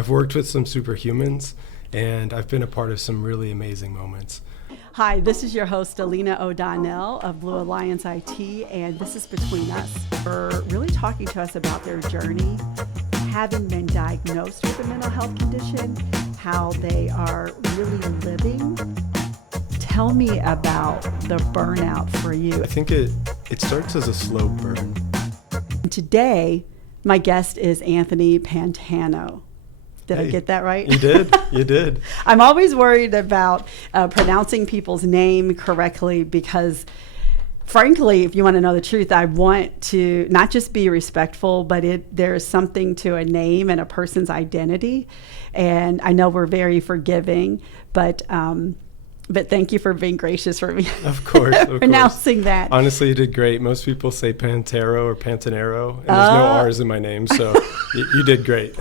I've worked with some superhumans, and I've been a part of some really amazing moments. Hi, this is your host, Alina O'Donnell of Blue Alliance IT, and this is Between Us. They're really talking to us about their journey, having been diagnosed with a mental health condition, how they are really living. Tell me about the burnout for you. I think it starts as a slow burn. Today, my guest is Anthony Pantano. Did I get that right? You did. You did. I'm always worried about pronouncing people's name correctly because, frankly, if you want to know the truth, I want to not just be respectful, but there's something to a name and a person's identity. And I know we're very forgiving, but thank you for being gracious for me. Of course. Pronouncing that. Honestly, you did great. Most people say Pantero or Pantanero, and there's no R's in my name, so you did great.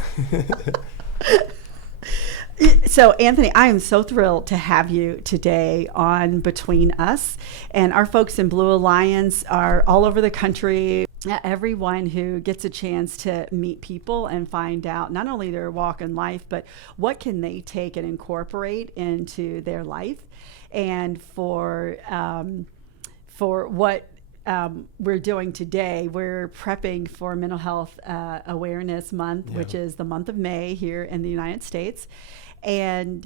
So, Anthony, I am so thrilled to have you today on Between Us. And our folks in Blue Alliance are all over the country. Everyone who gets a chance to meet people and find out not only their walk in life, but what can they take and incorporate into their life. And for what we're doing today, we're prepping for Mental Health Awareness Month, which is the month of May here in the United States. And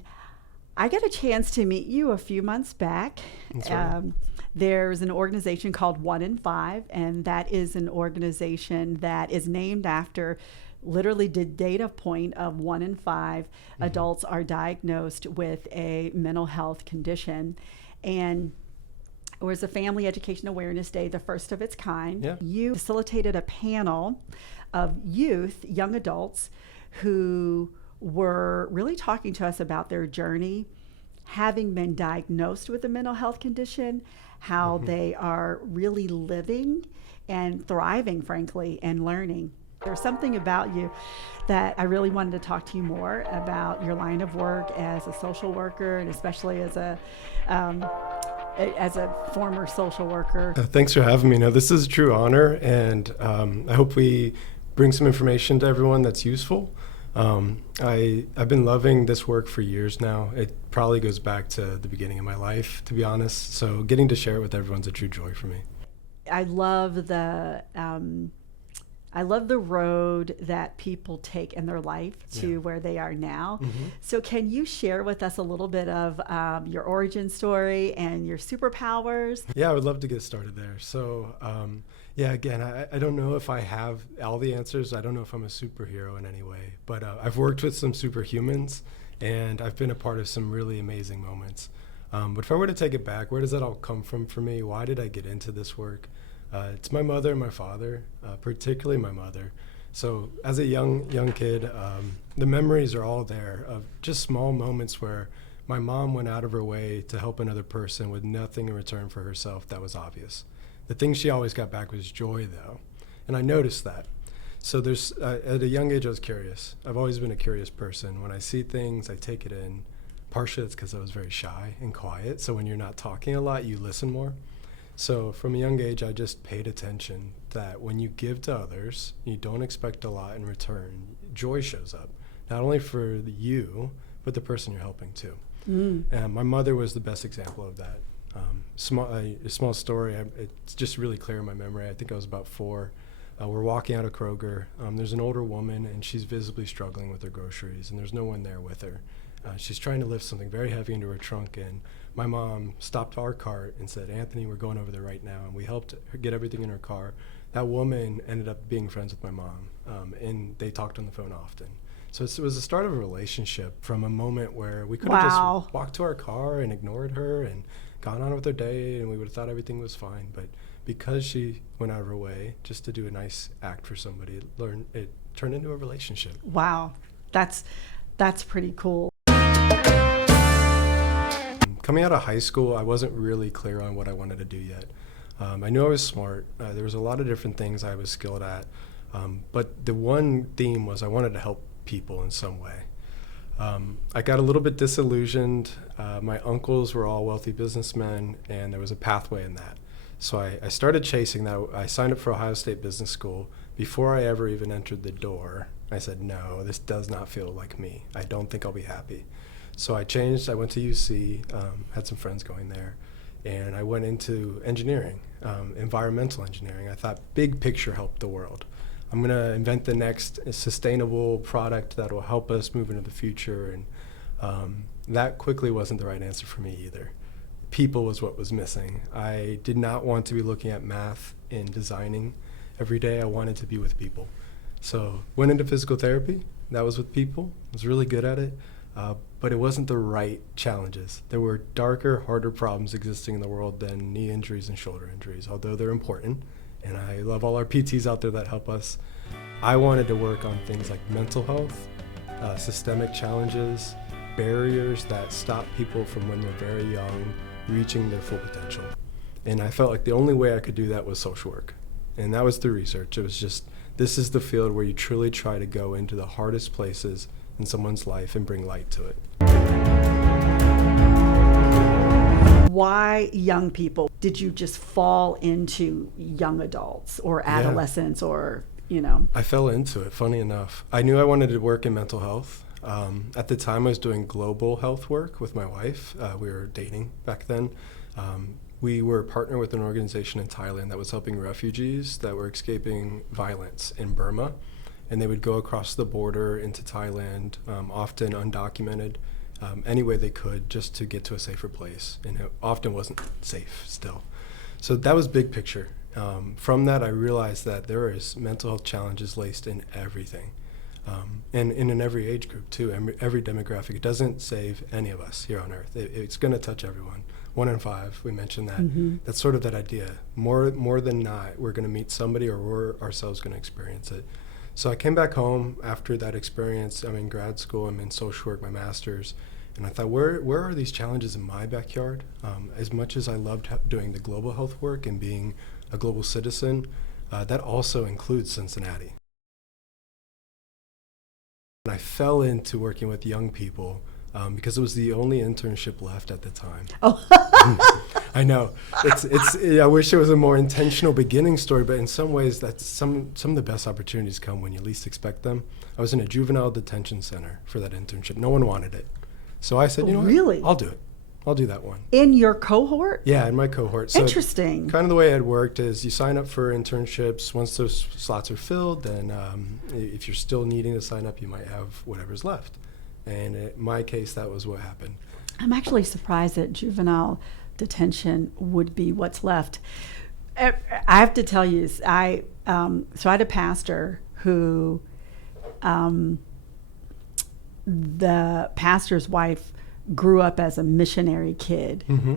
I got a chance to meet you a few months back. That's right. There's an organization called 1 in 5, and that is an organization that is named after literally the data point of 1 in 5 adults are diagnosed with a mental health condition. And it was a Family Education Awareness Day, the first of its kind. Yeah. You facilitated a panel of youth, young adults, who were really talking to us about their journey, having been diagnosed with a mental health condition, how they are really living and thriving, frankly, and learning. There's something about you that I really wanted to talk to you more about your line of work as a social worker, and especially as a former social worker. Thanks for having me. No, this is a true honor, and I hope we bring some information to everyone that's useful. I've been loving this work for years now. It probably goes back to the beginning of my life, to be honest. So getting to share it with everyone's a true joy for me. I love the road that people take in their life to where they are now. Mm-hmm. So can you share with us a little bit of your origin story and your superpowers? Yeah, I would love to get started there. So, again, I don't know if I have all the answers. I don't know if I'm a superhero in any way, but I've worked with some superhumans, and I've been a part of some really amazing moments. But if I were to take it back, where does that all come from for me? Why did I get into this work? It's my mother and my father, particularly my mother. So as a young kid, the memories are all there of just small moments where my mom went out of her way to help another person with nothing in return for herself that was obvious. The thing she always got back was joy, though, and I noticed that. So at a young age, I was curious. I've always been a curious person. When I see things, I take it in. Partially it's because I was very shy and quiet, so when you're not talking a lot, you listen more. So from a young age, I just paid attention that when you give to others, you don't expect a lot in return. Joy shows up, not only for you, but the person you're helping too. And my mother was the best example of that. A small story, it's just really clear in my memory. I think I was about 4. We're walking out of Kroger. There's an older woman, and she's visibly struggling with her groceries, and there's no one there with her. She's trying to lift something very heavy into her trunk, and my mom stopped our cart and said, "Anthony, we're going over there right now." And we helped her get everything in her car. That woman ended up being friends with my mom, and they talked on the phone often. So it was the start of a relationship from a moment where we could have just walked to our car and ignored her and gone on with our day, and we would have thought everything was fine. But because she went out of her way just to do a nice act for somebody, it turned into a relationship. Wow, that's pretty cool. Coming out of high school, I wasn't really clear on what I wanted to do yet. I knew I was smart. There was a lot of different things I was skilled at. But the one theme was I wanted to help people in some way. I got a little bit disillusioned. My uncles were all wealthy businessmen, and there was a pathway in that. So I started chasing that. I signed up for Ohio State Business School. Before I ever even entered the door, I said, no, this does not feel like me. I don't think I'll be happy. So I changed. I went to UC, had some friends going there, and I went into engineering, environmental engineering. I thought big picture helped the world. I'm going to invent the next sustainable product that will help us move into the future. And that quickly wasn't the right answer for me either. People was what was missing. I did not want to be looking at math and designing every day. I wanted to be with people. So went into physical therapy. That was with people. I was really good at it. But it wasn't the right challenges. There were darker, harder problems existing in the world than knee injuries and shoulder injuries, although they're important. And I love all our PTs out there that help us. I wanted to work on things like mental health, systemic challenges, barriers that stop people from when they're very young reaching their full potential. And I felt like the only way I could do that was social work. And that was through research. It was just, this is the field where you truly try to go into the hardest places in someone's life and bring light to it. Why young people? Did you just fall into young adults or adolescents or, I fell into it, funny enough. I knew I wanted to work in mental health. At the time, I was doing global health work with my wife. We were dating back then. We were a partner with an organization in Thailand that was helping refugees that were escaping violence in Burma. And they would go across the border into Thailand, often undocumented, any way they could just to get to a safer place. And it often wasn't safe still. So that was big picture. From that, I realized that there is mental health challenges laced in everything. And in every age group too, every demographic. It doesn't save any of us here on earth. It's going to touch everyone. 1 in 5, we mentioned that. Mm-hmm. That's sort of that idea. More than not, we're going to meet somebody or we're ourselves going to experience it. So I came back home after that experience. I'm in grad school, I'm in social work, my master's, and I thought, where are these challenges in my backyard? As much as I loved doing the global health work and being a global citizen, that also includes Cincinnati. And I fell into working with young people because it was the only internship left at the time. Oh. I know. I wish it was a more intentional beginning story, but in some ways, that's some of the best opportunities come when you least expect them. I was in a juvenile detention center for that internship. No one wanted it. So I said, really? What? I'll do it. I'll do that one. In your cohort? Yeah, in my cohort. So interesting. Kind of the way it worked is you sign up for internships. Once those slots are filled, then if you're still needing to sign up, you might have whatever's left. And in my case, that was what happened. I'm actually surprised that juvenile detention would be what's left. I have to tell you, so I had a pastor who, the pastor's wife grew up as a missionary kid mm-hmm.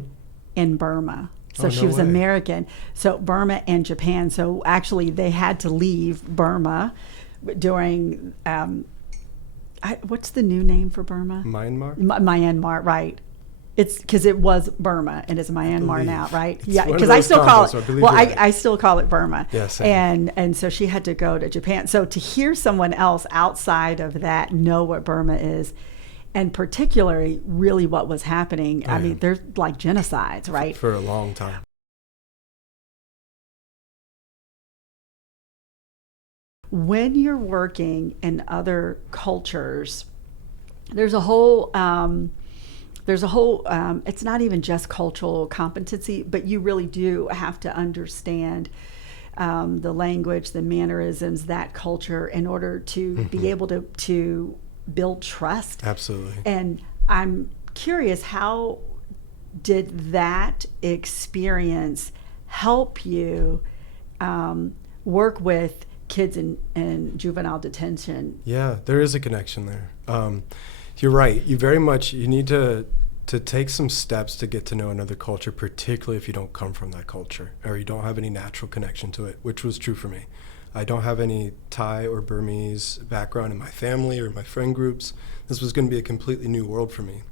in Burma. So she was American. So Burma and Japan. So actually they had to leave Burma during, what's the new name for Burma? Myanmar? Myanmar, right. It's because it was Burma and it's Myanmar now, right? It's yeah, because I still call it. Right. I still call it Burma. Yes. And so she had to go to Japan. So to hear someone else outside of that know what Burma is, and particularly really what was happening. I mean, they're like genocides, right? For a long time. When you're working in other cultures, there's a whole. It's not even just cultural competency, but you really do have to understand the language, the mannerisms, that culture in order to mm-hmm. be able to build trust. Absolutely. And I'm curious, how did that experience help you work with kids in juvenile detention? Yeah, there is a connection there. You're right. You need to take some steps to get to know another culture, particularly if you don't come from that culture or you don't have any natural connection to it, which was true for me. I don't have any Thai or Burmese background in my family or my friend groups. This was going to be a completely new world for me.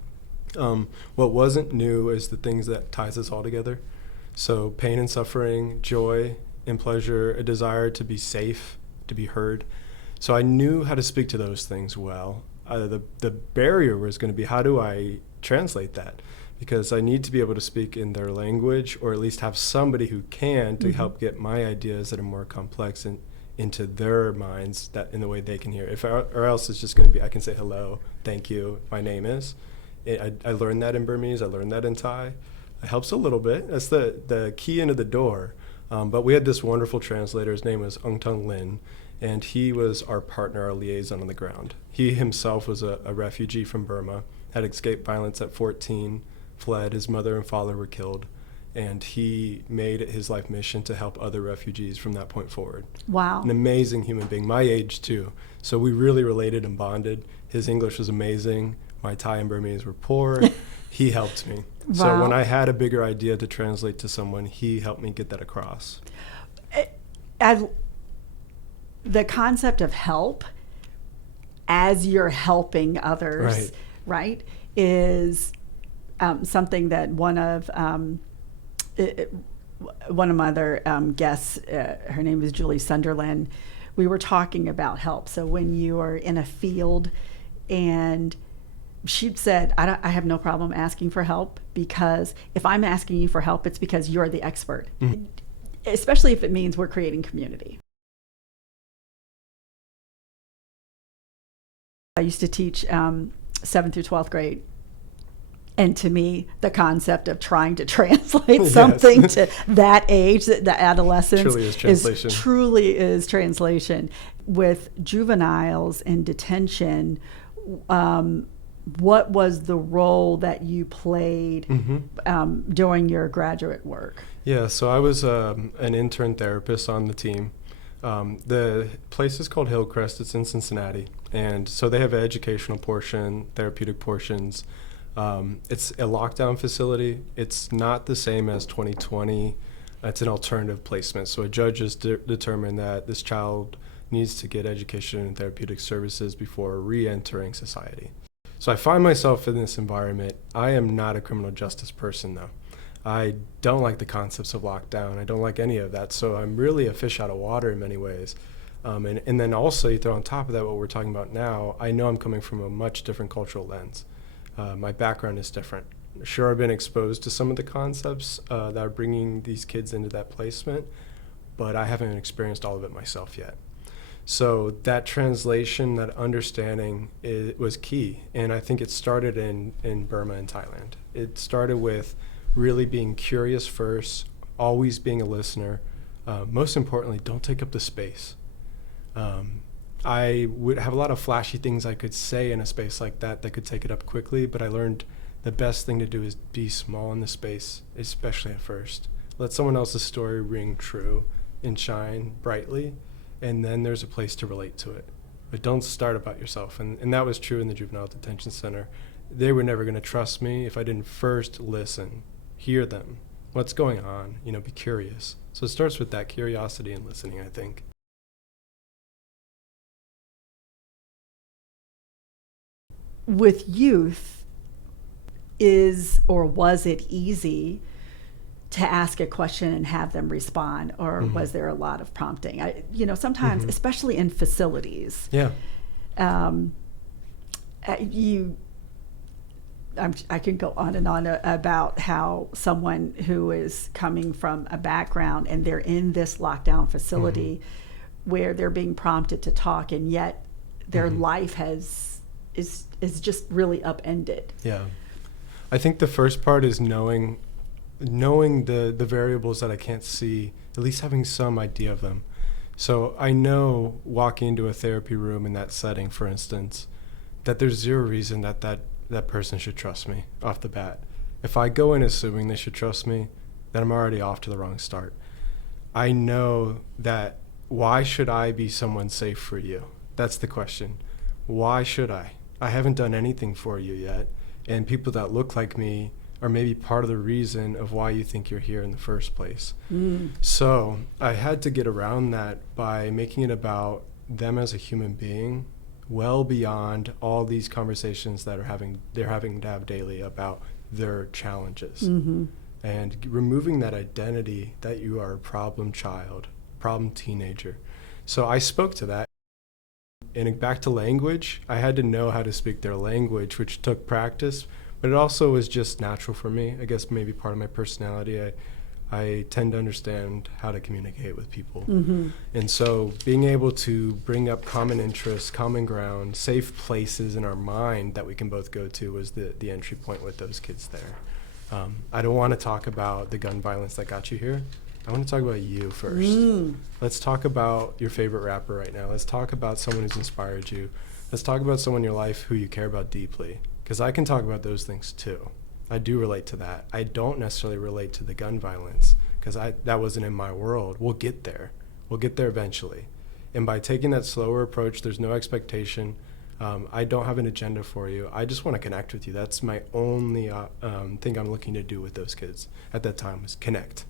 What wasn't new is the things that ties us all together. So pain and suffering, joy and pleasure, a desire to be safe, to be heard. So I knew how to speak to those things well. The barrier was going to be, how do I translate that? Because I need to be able to speak in their language, or at least have somebody who can to mm-hmm. help get my ideas that are more complex into their minds that in the way they can hear. Or else it's just going to be, I can say hello, thank you, my name is. I learned that in Burmese. I learned that in Thai. It helps a little bit. That's the key into the door. But we had this wonderful translator. His name was Ung Tung Lin, and he was our partner, our liaison on the ground. He himself was a refugee from Burma, had escaped violence at 14, fled. His mother and father were killed, and he made it his life mission to help other refugees from that point forward. Wow. An amazing human being, my age too. So we really related and bonded. His English was amazing. My Thai and Burmese were poor. He helped me. Wow. So when I had a bigger idea to translate to someone, he helped me get that across. The concept of help as you're helping others, right, is something that one of my other guests, her name is Julie Sunderland, we were talking about help. So when you are in a field, and she said, I have no problem asking for help, because if I'm asking you for help, it's because you're the expert, especially if it means we're creating community. I used to teach 7th through 12th grade. And to me, the concept of trying to translate something to that age, the adolescence, truly is translation. With juveniles in detention, what was the role that you played during your graduate work? Yeah, so I was an intern therapist on the team. The place is called Hillcrest. It's in Cincinnati. And so they have an educational portion, therapeutic portions. It's a lockdown facility. It's not the same as 2020. It's an alternative placement. So a judge has determined that this child needs to get education and therapeutic services before re-entering society. So I find myself in this environment. I am not a criminal justice person, though. I don't like the concepts of lockdown. I don't like any of that. So I'm really a fish out of water in many ways. And then also you throw on top of that what we're talking about now, I know I'm coming from a much different cultural lens. My background is different. Sure, I've been exposed to some of the concepts that are bringing these kids into that placement, but I haven't experienced all of it myself yet. So that translation, that understanding was key. And I think it started in Burma and Thailand. It started with really being curious first, always being a listener. Most importantly, don't take up the space. I would have a lot of flashy things I could say in a space like that could take it up quickly, but I learned the best thing to do is be small in the space, especially at first. Let someone else's story ring true and shine brightly, and then there's a place to relate to it. But don't start about yourself. And that was true in the juvenile detention center. They were never going to trust me if I didn't first listen, hear them. What's going on? Be curious. So it starts with that curiosity and listening, I think. With youth, was it easy to ask a question and have them respond, or was there a lot of prompting? Sometimes, especially in facilities, I can go on and on about how someone who is coming from a background and they're in this lockdown facility where they're being prompted to talk, and yet their life is just really upended. Yeah. I think the first part is knowing the variables that I can't see, at least having some idea of them. So I know walking into a therapy room in that setting, for instance, that there's zero reason that person should trust me off the bat. If I go in assuming they should trust me, then I'm already off to the wrong start. I know that why should I be someone safe for you? That's the question. Why should I? I haven't done anything for you yet. And people that look like me are maybe part of the reason of why you think you're here in the first place. So I had to get around that by making it about them as a human being, well beyond all these conversations that they're having to have daily about their challenges. And removing that identity that you are a problem child, problem teenager. So I spoke to that. And back to language, I had to know how to speak their language, which took practice, but it also was just natural for me. I guess maybe part of my personality. I tend to understand how to communicate with people. Mm-hmm. And so being able to bring up common interests, common ground, safe places in our mind that we can both go to was the entry point with those kids there. I don't want to talk about the gun violence that got you here. I want to talk about you first. Let's talk about your favorite rapper right now. Let's talk about someone who's inspired you. Let's talk about someone in your life who you care about deeply. Because I can talk about those things too. I do relate to that. I don't necessarily relate to the gun violence because that wasn't in my world. We'll get there. We'll get there eventually. And by taking that slower approach, there's no expectation. I don't have an agenda for you. I just want to connect with you. That's my only thing I'm looking to do with those kids at that time was connect.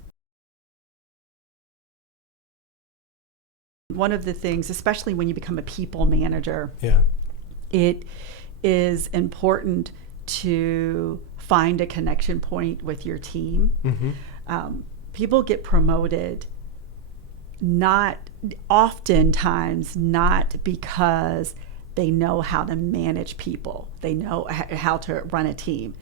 One of the things, especially when you become a people manager, Yeah. it is important to find a connection point with your team. Mm-hmm. People get promoted oftentimes not because they know how to manage people, they know how to run a team.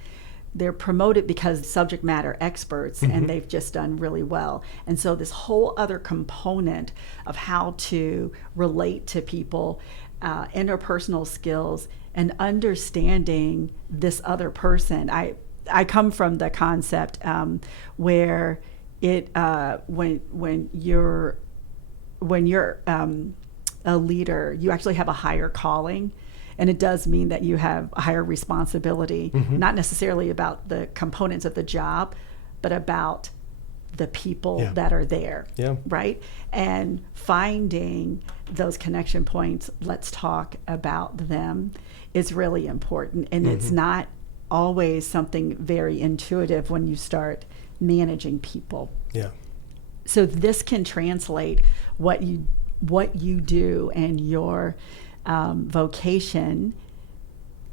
They're promoted because subject matter experts, Mm-hmm. and they've just done really well. And so this whole other component of how to relate to people, interpersonal skills, and understanding this other person. I come from the concept where it when you're a leader, you actually have a higher calling. And it does mean that you have a higher responsibility, Mm-hmm. not necessarily about the components of the job, but about the people Yeah. that are there, Yeah. right? And finding those connection points, let's talk about them, is really important. And it's Mm-hmm. not always something very intuitive when you start managing people. Yeah. So this can translate what you do and your vocation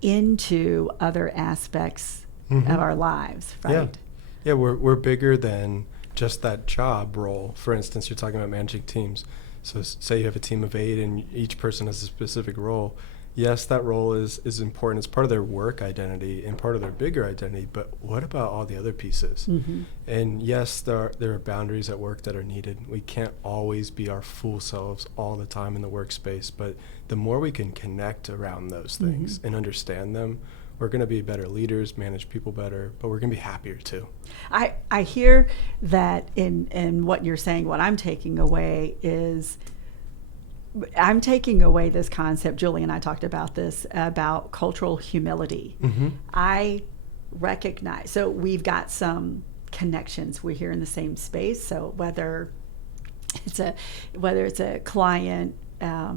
into other aspects Mhm. of our lives, right? Yeah, we're bigger than just that job role. For instance, you're talking about managing teams. So say you have a team of 8 and each person has a specific role. Yes, that role is important. It's part of their work identity and part of their bigger identity, but what about all the other pieces? Mm-hmm. And yes, there are boundaries at work that are needed. We can't always be our full selves all the time in the workspace, but the more we can connect around those things Mm-hmm. and understand them, we're going to be better leaders, manage people better, but we're going to be happier too. I hear that in what you're saying. What I'm taking away is this concept. Julie and I talked about this, about cultural humility. Mm-hmm. I recognize, so we've got some connections. We're here in the same space. So whether it's a client, a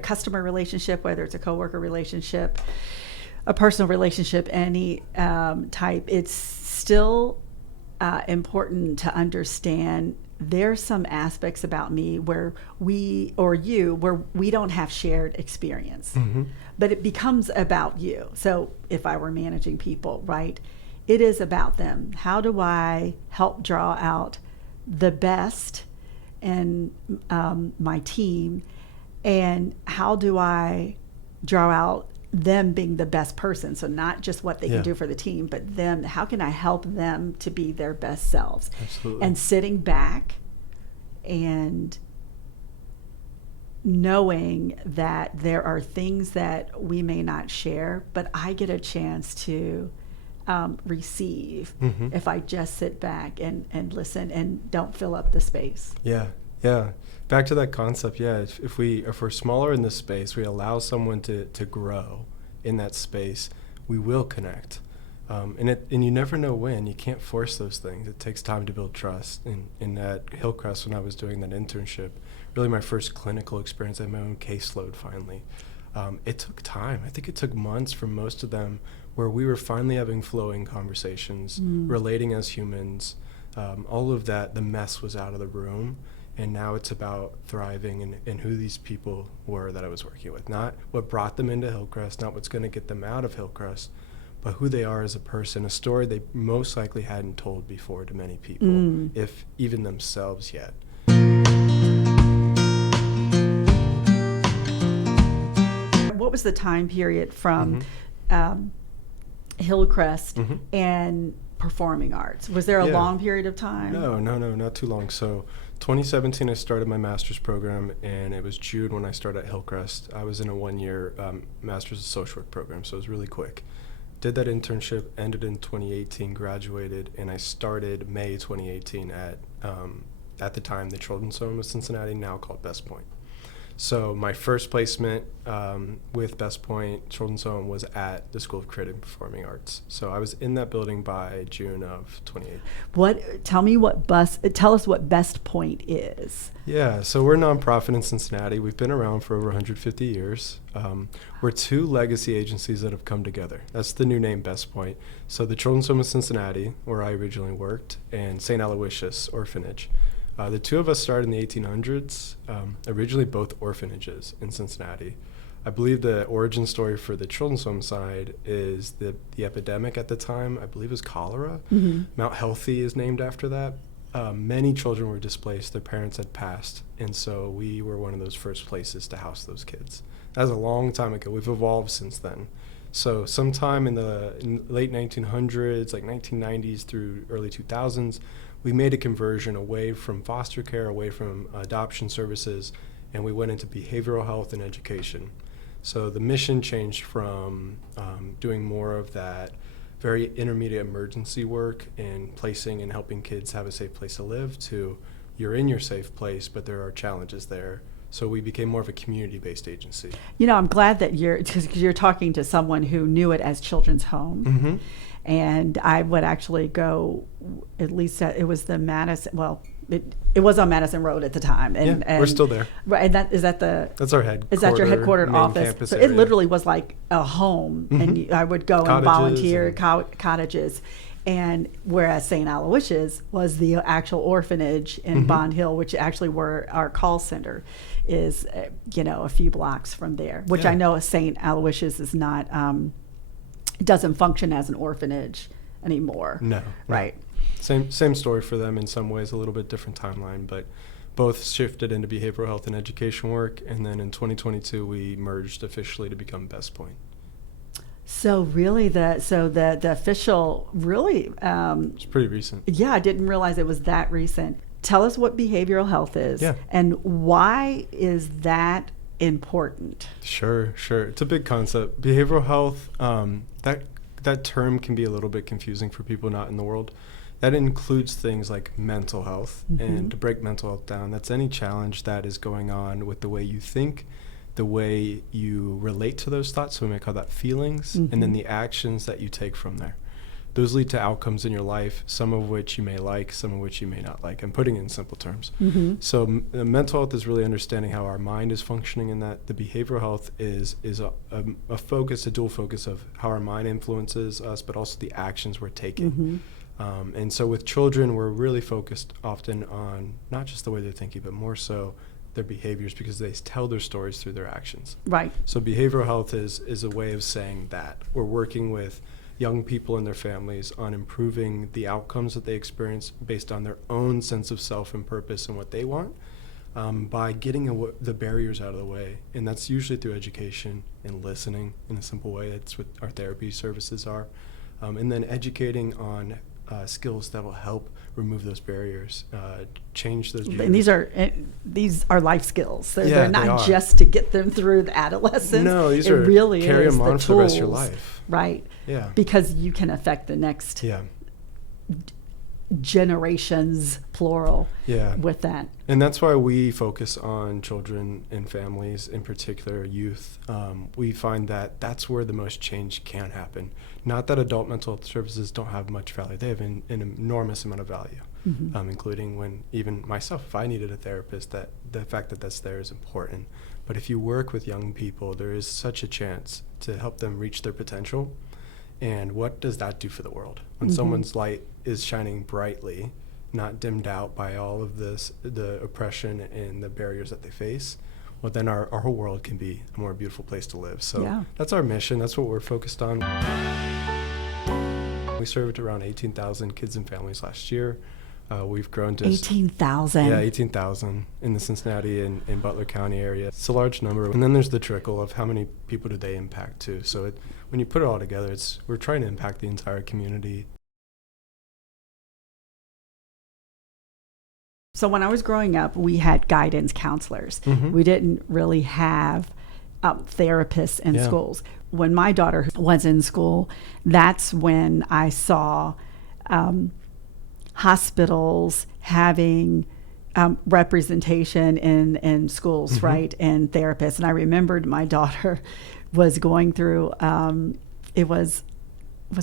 customer relationship, whether it's a coworker relationship, a personal relationship, any type, it's still important to understand there's some aspects about me where we don't have shared experience, Mm-hmm. but it becomes about you. So if I were managing people, right, it is about them. How do I help draw out the best in my team, and how do I draw out them being the best person? So not just what they Yeah. can do for the team, but them, how can I help them to be their best selves? Absolutely. And sitting back and knowing that there are things that we may not share, but I get a chance to receive Mhm. if I just sit back and listen and don't fill up the space. Yeah. Back to that concept. Yeah, if we're smaller in this space, we allow someone to grow in that space, we will connect. And you never know when. You can't force those things. It takes time to build trust. And at Hillcrest, when I was doing that internship, really my first clinical experience, I had my own caseload finally. It took time. I think it took months for most of them, where we were finally having flowing conversations, relating as humans. All of that, the mess was out of the room. And now it's about thriving and who these people were that I was working with. Not what brought them into Hillcrest, not what's going to get them out of Hillcrest, but who they are as a person, a story they most likely hadn't told before to many people, if even themselves yet. What was the time period from Hillcrest Mhm. and performing arts? Was there a Yeah. long period of time? No, not too long. So 2017, I started my master's program, and it was June when I started at Hillcrest. I was in a 1-year master's of social work program, so it was really quick. Did that internship, ended in 2018, graduated, and I started May 2018 at the time, the Children's Home of Cincinnati, now called Best Point. So my first placement with Best Point Children's Home was at the School of Creative and Performing Arts. So I was in that building by June of 2018. Tell us what Best Point is. Yeah, so we're a nonprofit in Cincinnati. We've been around for over 150 years. We're two legacy agencies that have come together. That's the new name, Best Point. So the Children's Home of Cincinnati, where I originally worked, and St. Aloysius Orphanage. The two of us started in the 1800s, originally both orphanages in Cincinnati. I believe the origin story for the Children's Home side is the epidemic at the time, I believe, was cholera. Mm-hmm. Mount Healthy is named after that. Many children were displaced, their parents had passed, and so we were one of those first places to house those kids. That was a long time ago. We've evolved since then. So sometime in the late 1900s, like 1990s through early 2000s, we made a conversion away from foster care, away from adoption services, and we went into behavioral health and education. So the mission changed from doing more of that very intermediate emergency work and placing and helping kids have a safe place to live to you're in your safe place, but there are challenges there. So we became more of a community-based agency. You know, I'm glad that because you're talking to someone who knew it as Children's Home. Mm-hmm. And I would actually go, at least it was the Madison, well, it was on Madison Road at the time. And, Yeah, we're still there. Right, and That's our headquarters. Is that your headquartered main office? campus So area. it literally was like a home, and I would go and Cottages volunteer and- cottages. And whereas St. Aloysius was the actual orphanage in Bond Hill, which actually where our call center is, a few blocks from there, which Yeah. I know St. Aloysius is not, doesn't function as an orphanage anymore. No. Right. Same story for them in some ways, a little bit different timeline, but both shifted into behavioral health and education work. And then in 2022, we merged officially to become Best Point. So really, the official really, It's pretty recent. yeah, I didn't realize it was that recent. Tell us what behavioral health is, Yeah. and why is that important? Sure. It's a big concept. Behavioral health, that term can be a little bit confusing for people not in the world. That includes things like mental health. And to break mental health down, that's any challenge that is going on with the way you think, the way you relate to those thoughts, so we may call that feelings, and then the actions that you take from there. Those lead to outcomes in your life, some of which you may like, some of which you may not like. I'm putting it in simple terms. So mental health is really understanding how our mind is functioning in that. The behavioral health is a focus, a dual focus of how our mind influences us, but also the actions we're taking. And so with children, we're really focused often on not just the way they're thinking, but more so their behaviors, because they tell their stories through their actions. Right. So behavioral health is a way of saying that. We're working with young people and their families on improving the outcomes that they experience based on their own sense of self and purpose and what they want, by getting the barriers out of the way. And that's usually through education and listening in a simple way. That's what our therapy services are. And then educating on skills that will help remove those barriers, change those behaviors. And these are life skills. They're, Yeah, they're they not are. just to get them through the adolescence. No, these it are really carry is them the on for the rest of your tools, life. right? Yeah. Because you can affect the next Yeah. generations, plural, Yeah. with that. And that's why we focus on children and families, in particular youth. We find that that's where the most change can happen. Not that adult mental health services don't have much value. They have an enormous amount of value, including when even myself, if I needed a therapist, that the fact that that's there is important. But if you work with young people, there is such a chance to help them reach their potential. And what does that do for the world? When someone's light is shining brightly, not dimmed out by all of this, the oppression and the barriers that they face, well, then our whole world can be a more beautiful place to live. So Yeah. that's our mission. That's what we're focused on. We served around 18,000 kids and families last year. We've grown to 18,000. Yeah, 18,000 in the Cincinnati and Butler County area. It's a large number. And then there's the trickle of how many people do they impact too. So when you put it all together, we're trying to impact the entire community. So when I was growing up, we had guidance counselors. Mhm. We didn't really have therapists in Yeah. schools. When my daughter was in school, that's when I saw hospitals having representation in schools, Mhm. right, and therapists. And I remembered my daughter was going through, was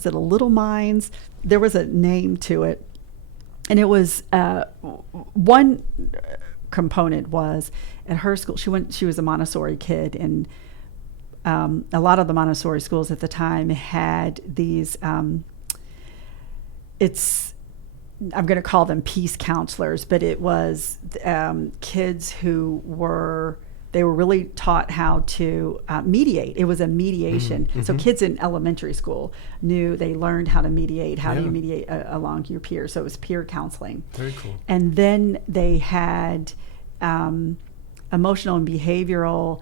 it a Little Minds? There was a name to it. And it was one component was at her school. She was a Montessori kid, and a lot of the Montessori schools at the time had these. I'm going to call them peace counselors, but it was kids who were really taught how to mediate. It was a mediation. Mm-hmm. So kids in elementary school they learned how to mediate. How do you Yeah. mediate along your peers? So it was peer counseling. Very cool. And then they had emotional and behavioral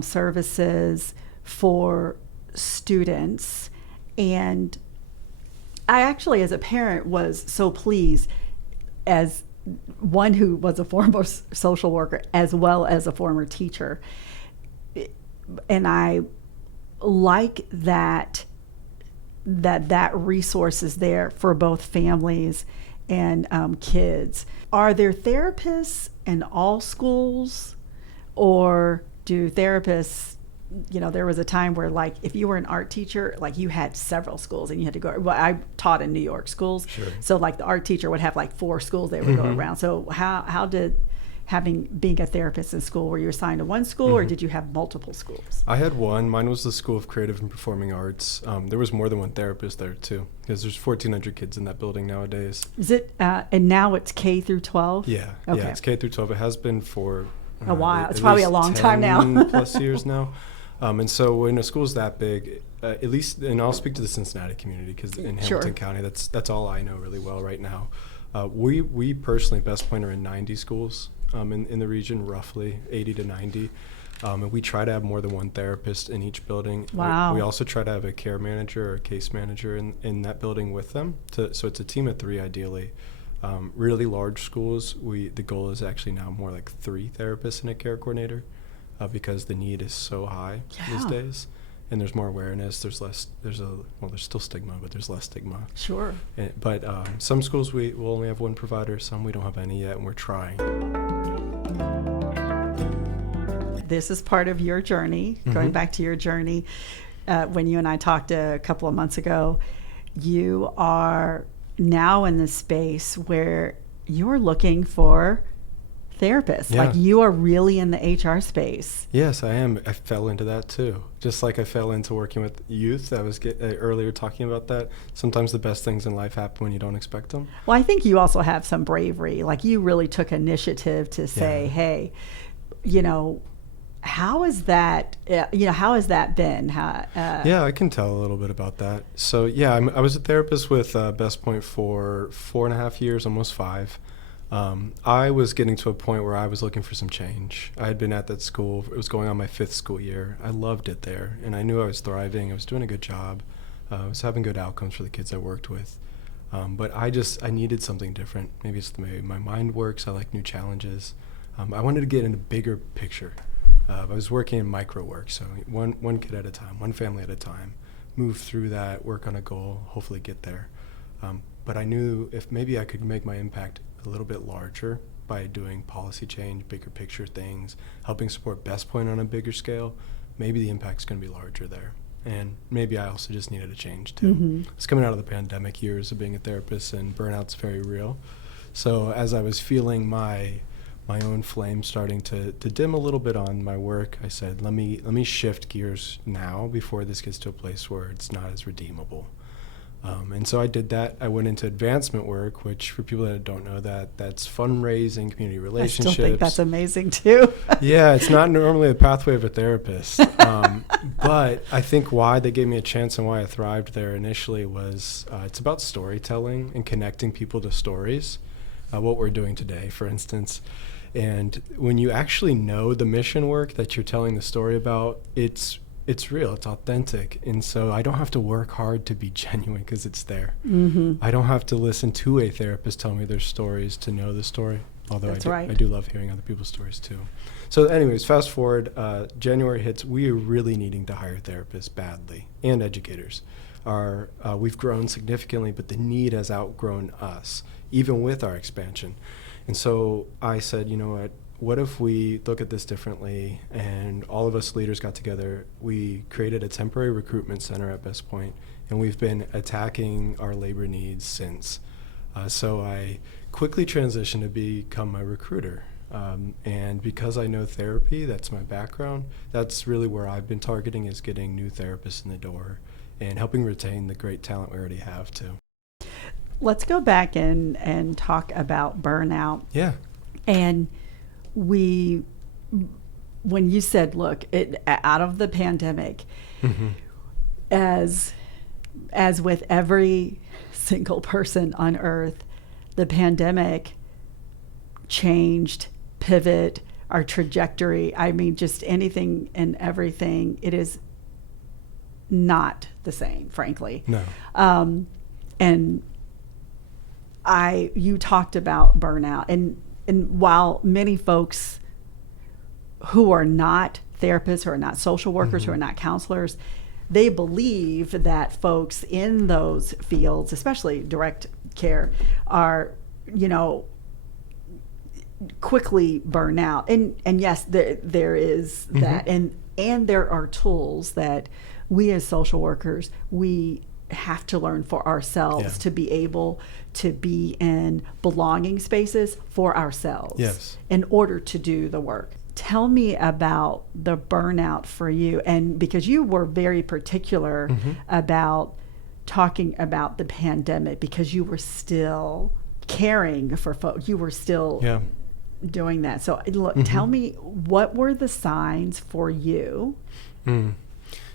services for students. And I actually, as a parent, was so pleased, as one who was a former social worker as well as a former teacher. And I like that resource is there for both families and kids. Are there therapists in all schools, or do therapists, there was a time where, like, if you were an art teacher, like, you had several schools and you had to go. Well, I taught in New York schools. Sure. So, like, the art teacher would have like 4 schools they would go around. So how did being a therapist in school, were you assigned to one school or did you have multiple schools? I had one. Mine was the School of Creative and Performing Arts. There was more than one therapist there too, because there's 1,400 kids in that building nowadays. Is it and now it's K through 12? Yeah, Okay. yeah, it's K through 12. It has been for A while. at It's probably a least long time now. 10 plus years now. And so when a school's that big, at least, and I'll speak to the Cincinnati community because in Sure. Hamilton County, that's all I know really well right now. We personally, Best Point, are in 90 schools in the region, roughly 80 to 90. And we try to have more than one therapist in each building. Wow. We also try to have a care manager or a case manager in that building with them. So it's a team of 3 ideally. Really large schools, the goal is actually now more like 3 therapists and a care coordinator, because the need is so high these Yeah. days, and there's more awareness. There's still stigma, but there's less stigma. Sure. But some schools we'll only have one provider. Some we don't have any yet, and we're trying. This is part of your journey, going back to your journey. When you and I talked a couple of months ago, you are now in the space where you're looking for therapists. Yeah. Like, you are really in the HR space. Yes, I am. I fell into that too. Just like I fell into working with youth. I was earlier talking about that. Sometimes the best things in life happen when you don't expect them. Well, I think you also have some bravery. Like, you really took initiative to say, Yeah. hey, how is that? How has that been? Yeah, I can tell a little bit about that. So yeah, I was a therapist with Best Point for 4.5 years, almost 5. I was getting to a point where I was looking for some change. I had been at that school. It was going on my 5th school year. I loved it there, and I knew I was thriving. I was doing a good job. I was having good outcomes for the kids I worked with. But I needed something different. Maybe it's the way my mind works. I like new challenges. I wanted to get in a bigger picture. I was working in micro work, so one kid at a time, one family at a time, move through that, work on a goal, hopefully get there. But I knew if maybe I could make my impact a little bit larger by doing policy change, bigger picture things, helping support Best Point on a bigger scale, maybe the impact's going to be larger there. And maybe I also just needed a change too. Mm-hmm. It's coming out of the pandemic years of being a therapist, and burnout's very real. So as I was feeling my own flame starting to dim a little bit on my work, I said, let me shift gears now before this gets to a place where it's not as redeemable. And so I did that. I went into advancement work, which, for people that don't know, that's fundraising, community relationships. I still think that's amazing too. Yeah, it's not normally the pathway of a therapist. But I think why they gave me a chance and why I thrived there initially was it's about storytelling and connecting people to stories, what we're doing today, for instance. And when you actually know the mission work that you're telling the story about, it's real, it's authentic. And so I don't have to work hard to be genuine because it's there. Mm-hmm. I don't have to listen to a therapist tell me their stories to know the story. Although That's right. I do love hearing other people's stories too. So anyways, fast forward, January hits, we are really needing to hire therapists badly and educators. We've grown significantly, but the need has outgrown us, even with our expansion. And so I said, you know what if we look at this differently? And all of us leaders got together. We created a temporary recruitment center at Best Point, and we've been attacking our labor needs since. So I quickly transitioned to become a recruiter. And because I know therapy, that's my background, that's really where I've been targeting, is getting new therapists in the door and helping retain the great talent we already have too. Let's go back and talk about burnout. Yeah. And when you said, look, out of the pandemic, Mm-hmm. as with every single person on earth, the pandemic changed, pivot our trajectory. I mean, just anything and everything. It is not the same, frankly. No. And you talked about burnout, and while many folks who are not therapists, who are not social workers, who are not counselors, they believe that folks in those fields, especially direct care, are, quickly burn out. And yes, there is that. And there are tools that we as social workers, we have to learn for ourselves to be able to be in belonging spaces for ourselves in order to do the work. Tell me about the burnout for you, and because you were very particular about talking about the pandemic, because you were still caring for folks, you were still doing that. So look, tell me, what were the signs for you?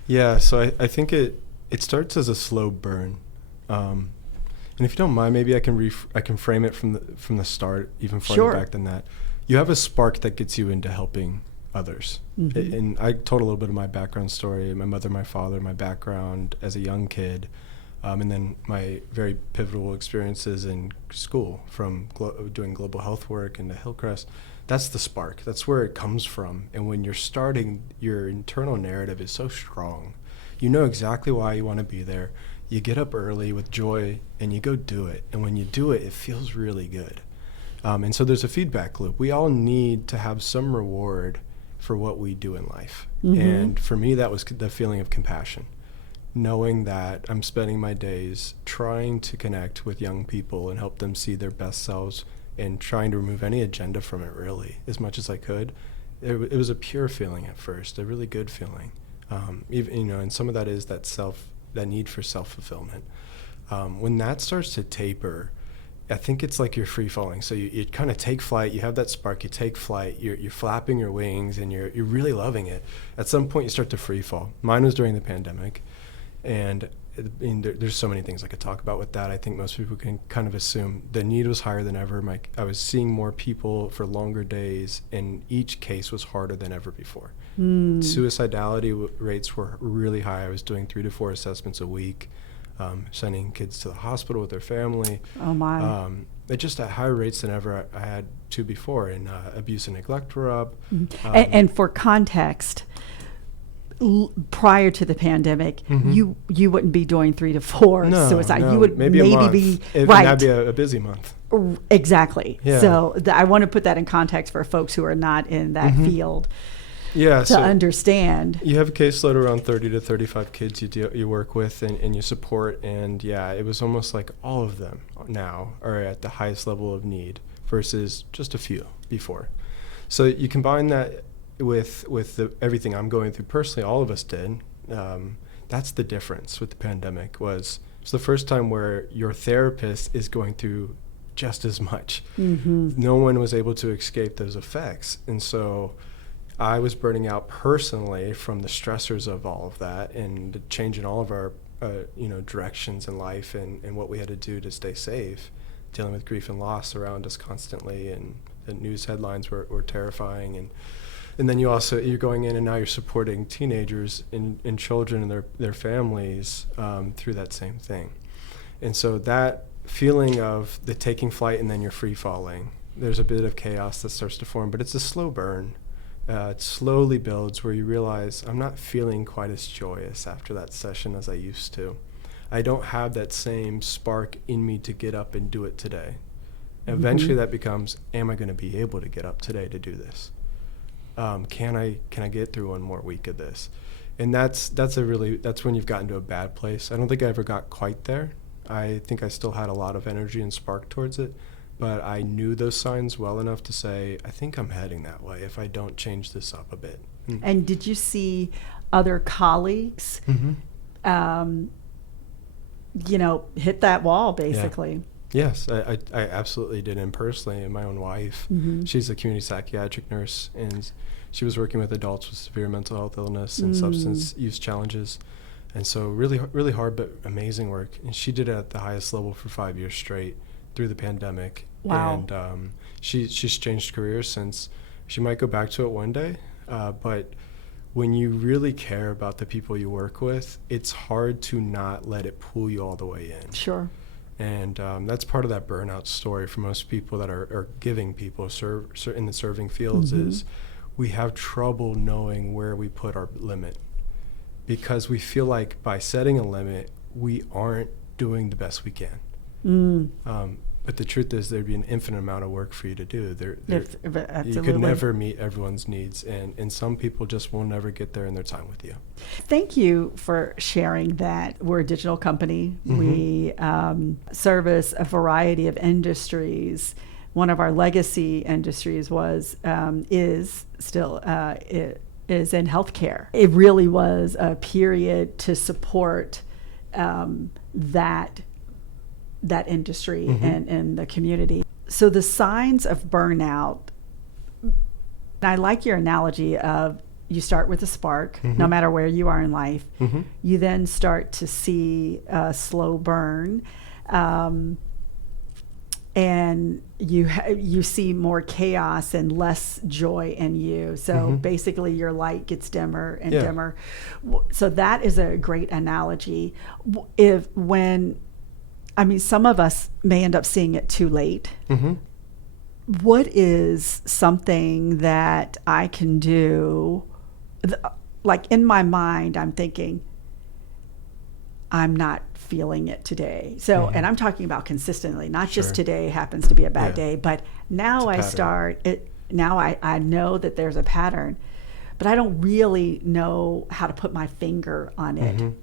Yeah, so I think it starts as a slow burn, and if you don't mind, maybe I can frame it from the start, even farther back than that. You have a spark that gets you into helping others. And I told a little bit of my background story, my mother, my father, my background as a young kid, and then my very pivotal experiences in school, from doing global health work into Hillcrest. That's the spark. That's where it comes from. And when you're starting, your internal narrative is so strong. You know exactly why you want to be there. You get up early with joy and you go do it. And when you do it, it feels really good. And so there's a feedback loop. We all need to have some reward for what we do in life. And for me, that was the feeling of compassion, knowing that I'm spending my days trying to connect with young people and help them see their best selves, and trying to remove any agenda from it, really, as much as I could. It was a pure feeling at first, a really good feeling. Even, and some of that is that need for self-fulfillment. When that starts to taper, I think it's like you're free falling. So you kind of take flight, you have that spark, you take flight, you're flapping your wings, and you're really loving it. At some point you start to free fall. Mine was during the pandemic, and there's so many things I could talk about with that. I think most people can kind of assume the need was higher than ever. I was seeing more people for longer days, and each case was harder than ever before. Suicidality rates were really high. I was doing 3 to 4 assessments a week, sending kids to the hospital with their family. Oh my! Just at higher rates than ever I had to before, and abuse and neglect were up. And for context, prior to the pandemic, you wouldn't be doing 3 to 4 suicide. No, you would maybe a month. be right. That'd be a busy month. Exactly. Yeah. So I want to put that in context for folks who are not in that field. Yeah, to understand. You have a caseload around 30 to 35 kids you work with and you support, and it was almost like all of them now are at the highest level of need versus just a few before. So you combine that with everything I'm going through personally, all of us did. That's the difference with the pandemic. It's the first time where your therapist is going through just as much. No one was able to escape those effects, and so I was burning out personally from the stressors of all of that, and changing all of our directions in life, and what we had to do to stay safe, dealing with grief and loss around us constantly, and the news headlines were terrifying, and then you're going in, and now you're supporting teenagers and children and their families through that same thing. And so that feeling of the taking flight and then you're free falling there's a bit of chaos that starts to form, but it's a slow burn. It slowly builds where you realize I'm not feeling quite as joyous after that session as I used to. I don't have that same spark in me to get up and do it today. Eventually that becomes, am I going to be able to get up today to do this? Can I get through one more week of this? And that's when you've gotten to a bad place. I don't think I ever got quite there. I think I still had a lot of energy and spark towards it, but I knew those signs well enough to say, I think I'm heading that way if I don't change this up a bit. And did you see other colleagues, hit that wall basically? Yes, I absolutely did. And personally, and my own wife, she's a community psychiatric nurse, and she was working with adults with severe mental health illness and substance use challenges. And so really, really hard, but amazing work. And she did it at the highest level for 5 years straight through the pandemic. Wow. And she's changed careers since. She might go back to it one day, but when you really care about the people you work with, it's hard to not let it pull you all the way in. Sure. And that's part of that burnout story for most people that are giving people in the serving fields is we have trouble knowing where we put our limit, because we feel like by setting a limit, we aren't doing the best we can. But the truth is there'd be an infinite amount of work for you to do. You could never meet everyone's needs, and some people just will never get there in their time with you. Thank you for sharing that. We're a digital company. We service a variety of industries. One of our legacy industries is in healthcare. It really was a period to support that industry and the community. So the signs of burnout, I like your analogy of you start with a spark, no matter where you are in life. You then start to see a slow burn, and you see more chaos and less joy in you. So basically your light gets dimmer and dimmer. So that is a great analogy. Some of us may end up seeing it too late. What is something that I can do? Like in my mind, I'm thinking, I'm not feeling it today. So, and I'm talking about consistently, not just today happens to be a bad day, but now I start it. Now I know that there's a pattern, but I don't really know how to put my finger on it.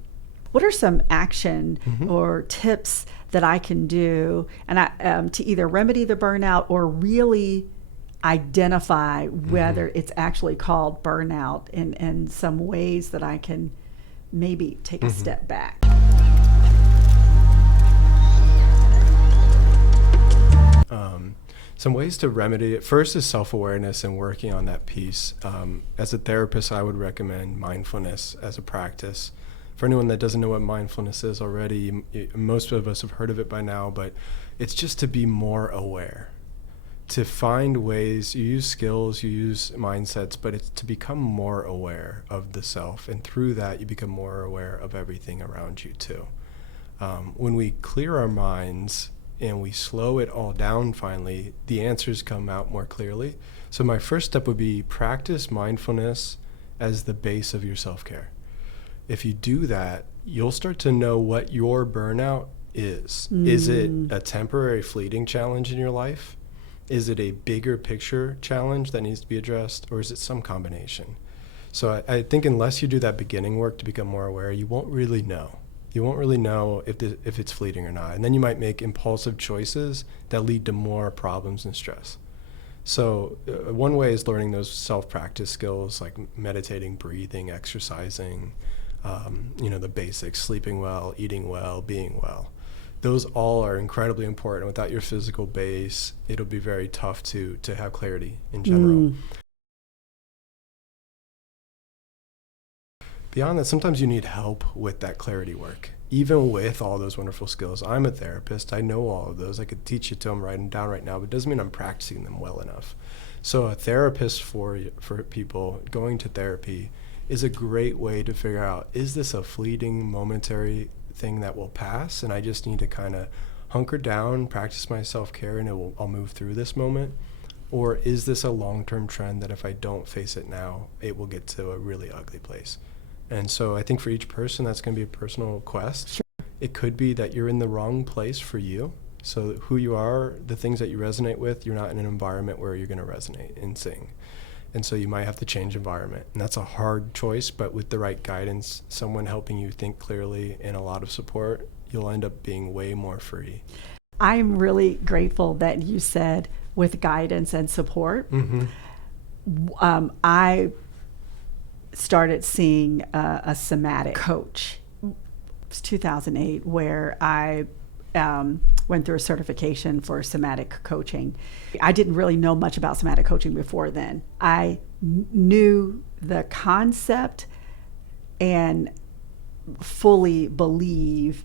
What are some action or tips that I can do and to either remedy the burnout or really identify whether it's actually called burnout and some ways that I can maybe take a step back? Some ways to remedy it. First is self-awareness and working on that piece. As a therapist, I would recommend mindfulness as a practice. For anyone that doesn't know what mindfulness is already, most of us have heard of it by now, but it's just to be more aware, to find ways. You use skills, you use mindsets, but it's to become more aware of the self, and through that you become more aware of everything around you too. When we clear our minds and we slow it all down, finally the answers come out more clearly. So my first step would be practice mindfulness as the base of your self-care. If you do that, you'll start to know what your burnout is. Is it a temporary fleeting challenge in your life? Is it a bigger picture challenge that needs to be addressed? Or is it some combination? So I think unless you do that beginning work to become more aware, you won't really know. You won't really know if it's fleeting or not. And then you might make impulsive choices that lead to more problems and stress. So one way is learning those self-practice skills like meditating, breathing, exercising, the basics, sleeping well, eating well, being well. Those all are incredibly important. Without your physical base, it'll be very tough to have clarity in general. Beyond that, sometimes you need help with that clarity work. Even with all those wonderful skills, I'm a therapist. I know all of those. I could teach it to them, write them down right now, but it doesn't mean I'm practicing them well enough. So a therapist for people going to therapy is a great way to figure out, is this a fleeting, momentary thing that will pass, and I just need to kind of hunker down, practice my self-care, and I'll move through this moment? Or is this a long-term trend that if I don't face it now, it will get to a really ugly place? And so I think for each person, that's going to be a personal quest. Sure. It could be that you're in the wrong place for you. So who you are, the things that you resonate with, you're not in an environment where you're going to resonate and sing. And so you might have to change environment. And that's a hard choice, but with the right guidance, someone helping you think clearly, and a lot of support, you'll end up being way more free. I'm really grateful that you said with guidance and support. Mm-hmm. I started seeing a somatic coach. It was 2008 where I went through a certification for somatic coaching. I didn't really know much about somatic coaching before then. I knew the concept and fully believe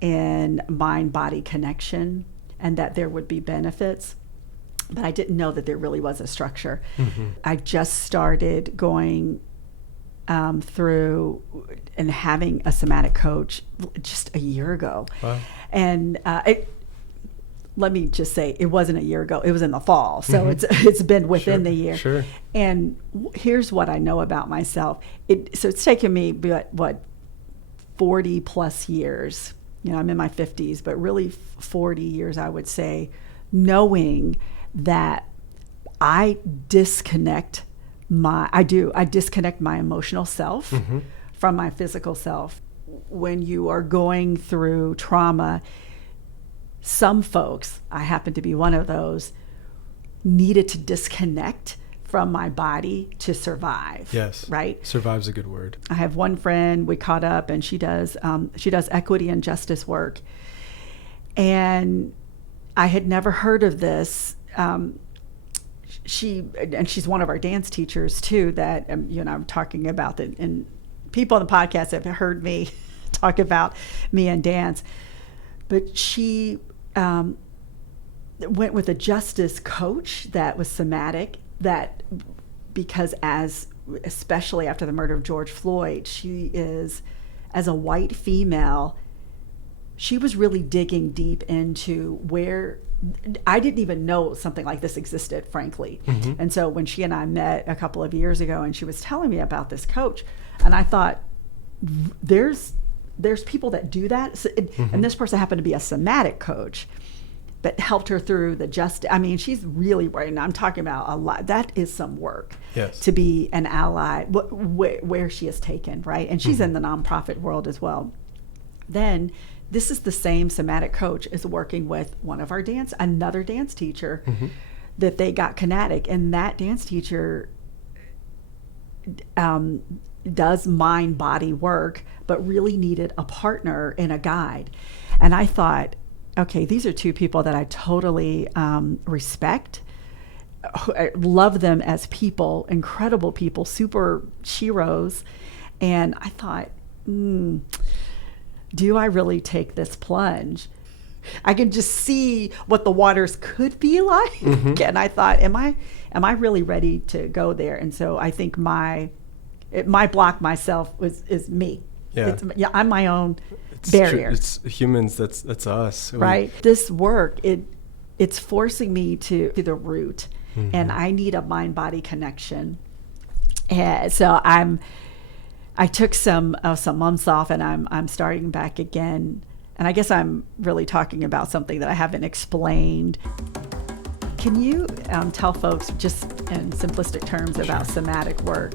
in mind-body connection and that there would be benefits, but I didn't know that there really was a structure. Mm-hmm. I just started going through and having a somatic coach just a year ago. Wow. And let me just say, it wasn't a year ago. It was in the fall. So Mm-hmm. it's been within Sure, the year. sure. And here's what I know about myself. So it's taken me, what, 40 plus years. You know, I'm in my 50s, but really 40 years, I would say, knowing that I disconnect I disconnect my emotional self Mm-hmm. from my physical self. When you are going through trauma, some folks, I happen to be one of those, needed to disconnect from my body to survive. Yes. Right? Survive's a good word. I have one friend, we caught up, and she does equity and justice work. And I had never heard of this. She's one of our dance teachers too, that I'm talking about that, and people on the podcast have heard me talk about me and dance. But she went with a justice coach that was somatic, because especially after the murder of George Floyd, she is, as a white female, she was really digging deep into where I didn't even know something like this existed, frankly. Mm-hmm. And so when she and I met a couple of years ago, and she was telling me about this coach, and I thought, there's people that do that. So, Mm-hmm. and this person happened to be a somatic coach, but helped her through she's really right now. I'm talking about a lot. That is some work. Yes. To be an ally where she is taken, right? And she's in the nonprofit world as well. Then this is the same somatic coach is working with another dance teacher Mm-hmm. that they got kinetic, and that dance teacher does mind body work, but really needed a partner and a guide. And I thought, okay, these are two people that I totally respect. I love them as people, incredible people, super sheroes. And I thought, do I really take this plunge? I can just see what the waters could be like. Mm-hmm. And I thought, am I really ready to go there? And so I think my block myself is me. Yeah. I'm my own It's barrier. It's humans. That's us. Right. This work, it's forcing me to the root, Mm-hmm. and I need a mind-body connection. And so I took some months off, and I'm starting back again. And I guess I'm really talking about something that I haven't explained. Can you tell folks just in simplistic terms about somatic work?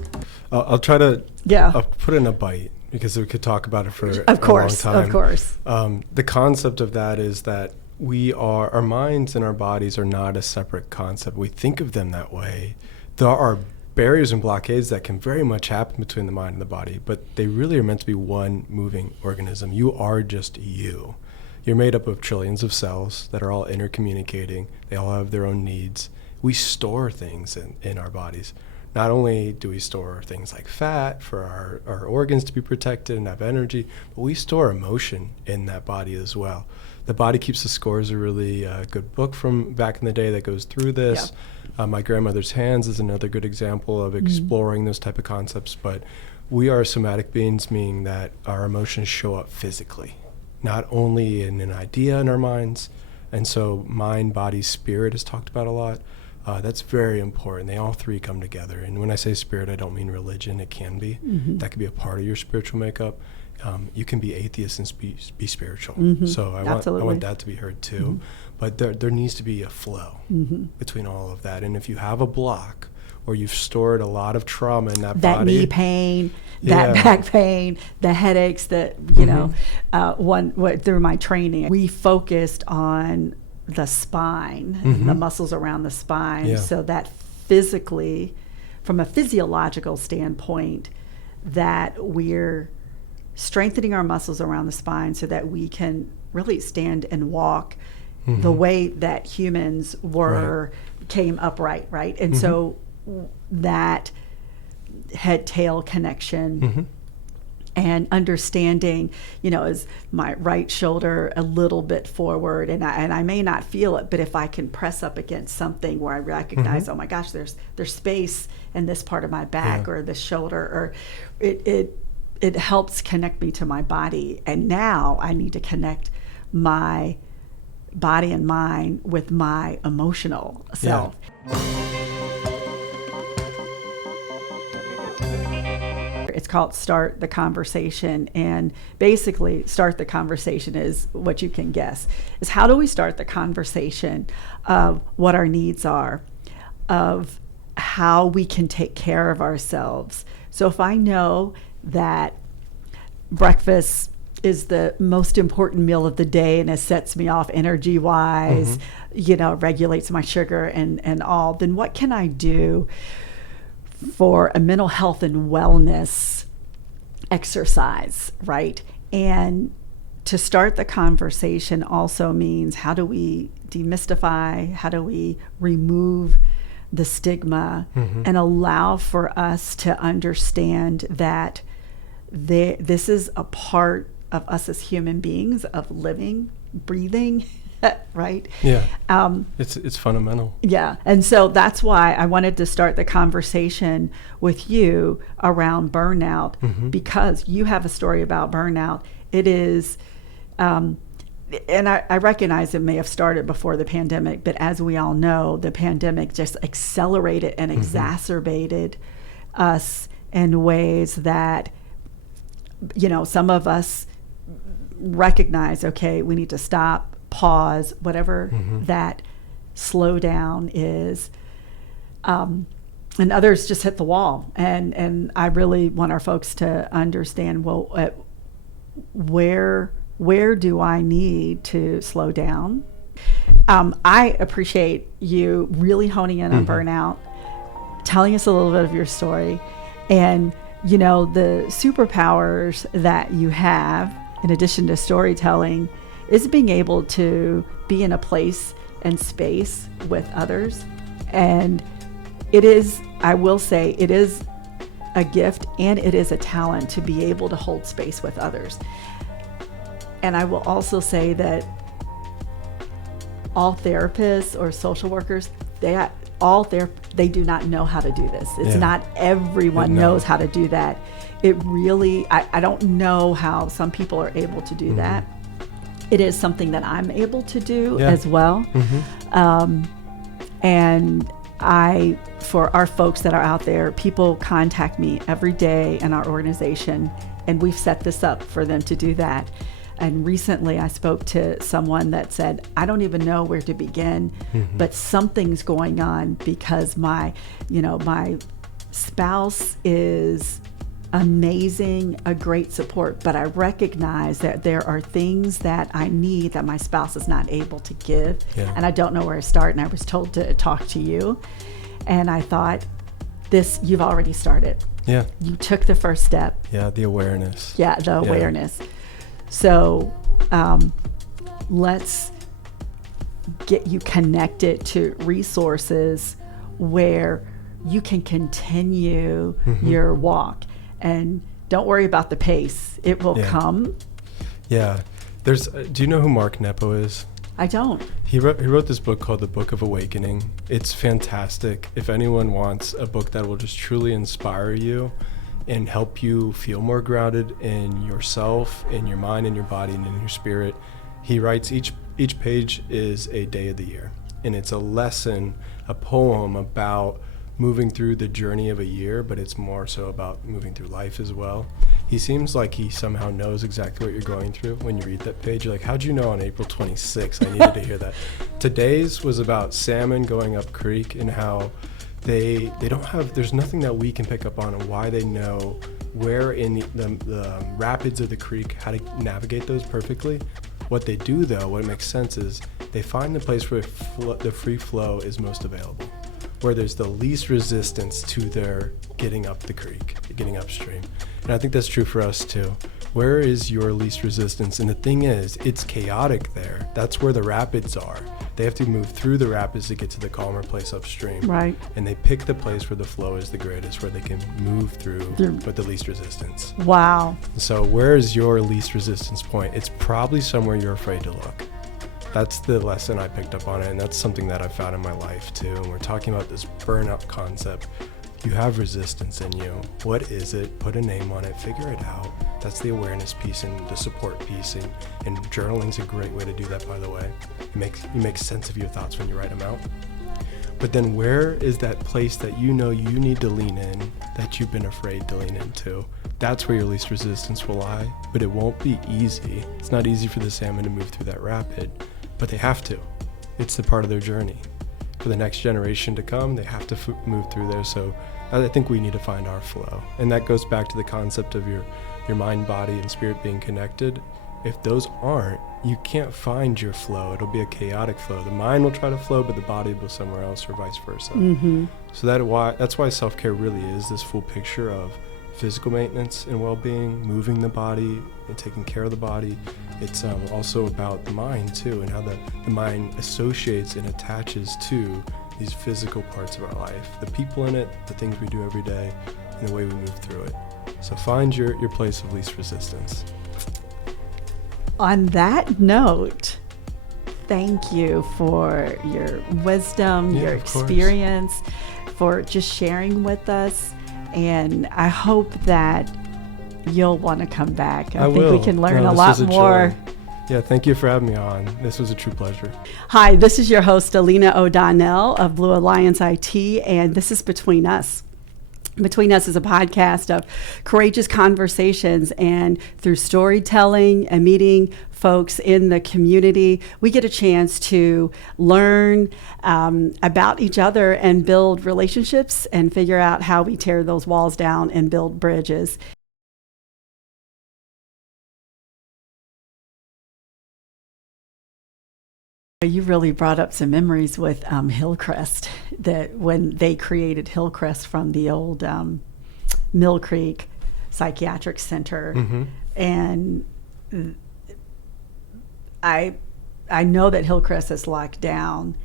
I'll try to. Yeah. I'll put in a bite because we could talk about it for a long time. Of course. The concept of that is that our minds and our bodies are not a separate concept. We think of them that way. There are barriers and blockades that can very much happen between the mind and the body, but they really are meant to be one moving organism. You are just you. You're made up of trillions of cells that are all intercommunicating. They all have their own needs. We store things in our bodies. Not only do we store things like fat for our organs to be protected and have energy, but we store emotion in that body as well. The Body Keeps the Score is a really good book from back in the day that goes through this. Yeah. My Grandmother's Hands is another good example of exploring those type of concepts. But we are somatic beings, meaning that our emotions show up physically. not only in an idea in our minds, and so mind, body, spirit is talked about a lot. That's very important. They all three come together. And when I say spirit, I don't mean religion. It can be. That could be a part of your spiritual makeup. You can be atheist and be spiritual. So I want that to be heard too. But there needs to be a flow between all of that. And if you have a block, or you've stored a lot of trauma in that body, knee pain, that back pain, the headaches, that through my training, we focused on the spine, the muscles around the spine, so that physically, from a physiological standpoint, that we're strengthening our muscles around the spine so that we can really stand and walk the way that humans came upright, right? And so that head-tail connection and understanding, is my right shoulder a little bit forward, and I may not feel it, but if I can press up against something where I recognize, oh my gosh, there's space in this part of my back or the shoulder, or it helps connect me to my body. And now I need to connect my body and mind with my emotional self. It's called Start the Conversation, and basically start the conversation is what you can guess, is how do we start the conversation of what our needs are, of how we can take care of ourselves. So if I know that breakfast is the most important meal of the day and it sets me off energy wise, regulates my sugar and all, then what can I do for a mental health and wellness exercise, right? And to start the conversation also means, how do we demystify, how do we remove the stigma and allow for us to understand that this is a part of us as human beings, of living, breathing, right? Yeah. It's fundamental. Yeah. And so that's why I wanted to start the conversation with you around burnout, because you have a story about burnout. It is, and I recognize it may have started before the pandemic, but as we all know, the pandemic just accelerated and exacerbated us in ways that, some of us recognize, okay, we need to stop, pause, whatever that slowdown is. And others just hit the wall. And I really want our folks to understand, well, where do I need to slow down? I appreciate you really honing in on burnout, telling us a little bit of your story, and the superpowers that you have, in addition to storytelling, is being able to be in a place and space with others. And it is, I will say, it is a gift and it is a talent to be able to hold space with others. And I will also say that all therapists or social workers, they do not know how to do this. It's not everyone knows how to do that. It really, I don't know how some people are able to do that. It is something that I'm able to do as well. And for our folks that are out there, people contact me every day in our organization, and we've set this up for them to do that. And recently I spoke to someone that said, I don't even know where to begin, but something's going on because my spouse is amazing, a great support, but I recognize that there are things that I need that my spouse is not able to give, and I don't know where to start. And I was told to talk to you, and I thought, you've already started. You took the first step. The awareness. The awareness. So let's get you connected to resources where you can continue your walk. And don't worry about the pace. It will come. There's. Do you know who Mark Nepo is? I don't. He wrote this book called The Book of Awakening. It's fantastic. If anyone wants a book that will just truly inspire you and help you feel more grounded in yourself, in your mind, in your body, and in your spirit. He writes each page is a day of the year, and it's a lesson, a poem about moving through the journey of a year, but it's more so about moving through life as well. He seems like he somehow knows exactly what you're going through when you read that page. You're like, how'd you know on April 26th? I needed to hear that. Today's was about salmon going up creek and how they don't have, there's nothing that we can pick up on why they know where in the rapids of the creek, how to navigate those perfectly. What they do though, what makes sense is they find the place where the free flow is most available, where there's the least resistance to their getting up the creek, getting upstream. And I think that's true for us too. Where is your least resistance? And the thing is, it's chaotic there. That's where the rapids are. They have to move through the rapids to get to the calmer place upstream. Right. And they pick the place where the flow is the greatest, where they can move through with the least resistance. Wow. So where is your least resistance point? It's probably somewhere you're afraid to look. That's the lesson I picked up on it, and that's something that I've found in my life too. And we're talking about this burnout concept. You have resistance in you. What is it? Put a name on it, figure it out. That's the awareness piece and the support piece, and journaling's a great way to do that, by the way. You make sense of your thoughts when you write them out. But then where is that place that you know you need to lean in, that you've been afraid to lean into? That's where your least resistance will lie, but it won't be easy. It's not easy for the salmon to move through that rapid, but they have to. It's the part of their journey. For the next generation to come, they have to move through there. So I think we need to find our flow. And that goes back to the concept of your mind, body, and spirit being connected. If those aren't, you can't find your flow. It'll be a chaotic flow. The mind will try to flow, but the body will go somewhere else, or vice versa. Mm-hmm. So that's why self-care really is this full picture of physical maintenance and well-being, moving the body and taking care of the body. It's also about the mind too, and how the mind associates and attaches to these physical parts of our life, the people in it, the things we do every day, and the way we move through it. So find your place of least resistance. On that note, thank you for your wisdom, your experience, for just sharing with us. And I hope that you'll want to come back. I think we can learn a lot more. Yeah, thank you for having me on. This was a true pleasure. Hi, this is your host, Alina O'Donnell of Blue Alliance IT, and this is Between Us. Between Us is a podcast of courageous conversations, and through storytelling and meeting folks in the community, we get a chance to learn about each other and build relationships and figure out how we tear those walls down and build bridges. You really brought up some memories with Hillcrest, that when they created Hillcrest from the old Mill Creek Psychiatric Center. Mm-hmm. And I know that Hillcrest is locked down.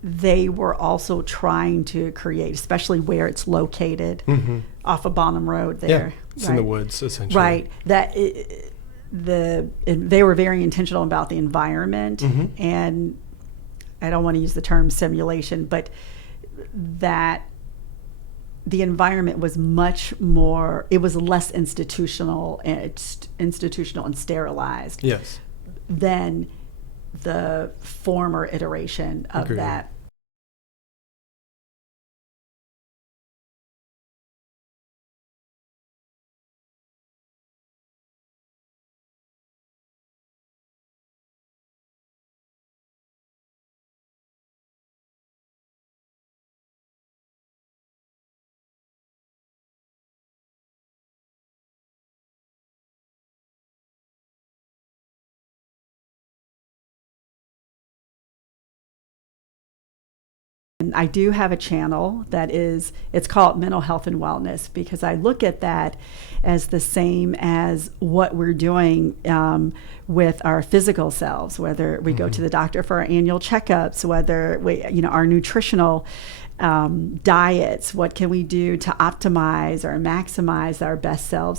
They were also trying to create, especially where it's located, off of Bonham Road there. Yeah, it's in the woods, essentially. Right. They were very intentional about the environment, and I don't want to use the term simulation, but that the environment was much more, it was less institutional and sterilized than the former iteration of that. I do have a channel it's called Mental Health and Wellness, because I look at that as the same as what we're doing with our physical selves, whether we go to the doctor for our annual checkups, whether we, our nutritional diets, what can we do to optimize or maximize our best selves.